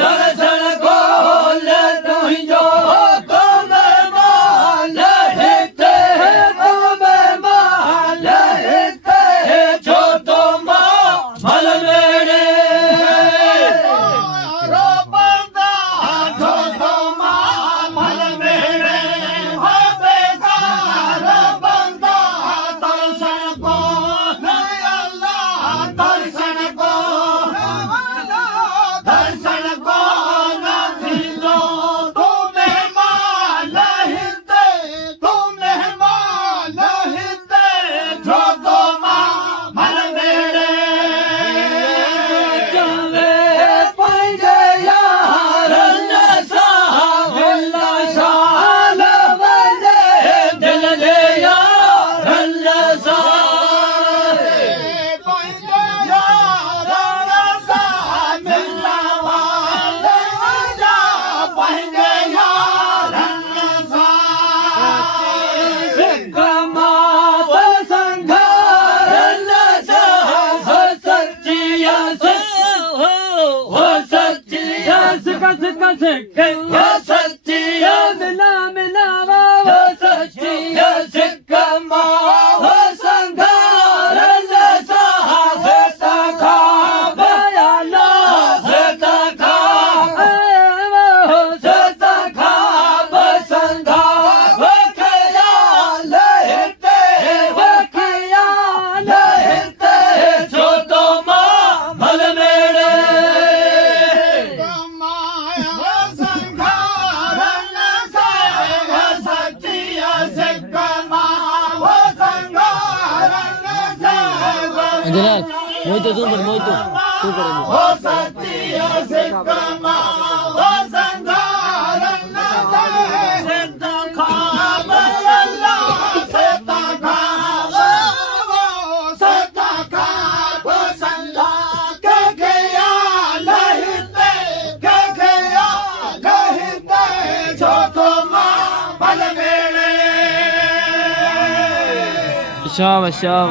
दर्शन को तुझो तुम मान हिते तुम मान हिते जो तुम भल मेरे रो बंदा जो तुम भल मेरे हो बेकार बंदा दर्शन को अल्लाह दर्शन को दर्शन को तुझो तुम मान हिते तुम मान हिते जो तुम भल मेरे चले पंजे यार नशा विला शाल बजे दिल दे यार नशा पंजे यार नशा मिला वाले जा पंजे यार नशा सिकमा संघार नशा हो सच्चिया हो सच्चिया कस हो सच्चिया मिला मिला हो सच्चिया सिकमा हो संघार नशा हो सखा बयाना हो सखा हो सखा बसंधा हो ख्याल हिते हो ख्याल हिते जो तुम भल मेरे Anjalal, mau itu tuh, mau itu. Tuh pada ini. हो सच्चिया सिकमा हो संघार सिद्ध खाब अल्लाह सिद्ध खाब सिद्ध खाब संधा के ख्याल हिते के ख्याल हिते जो तुम भल मेरे Syam, syam.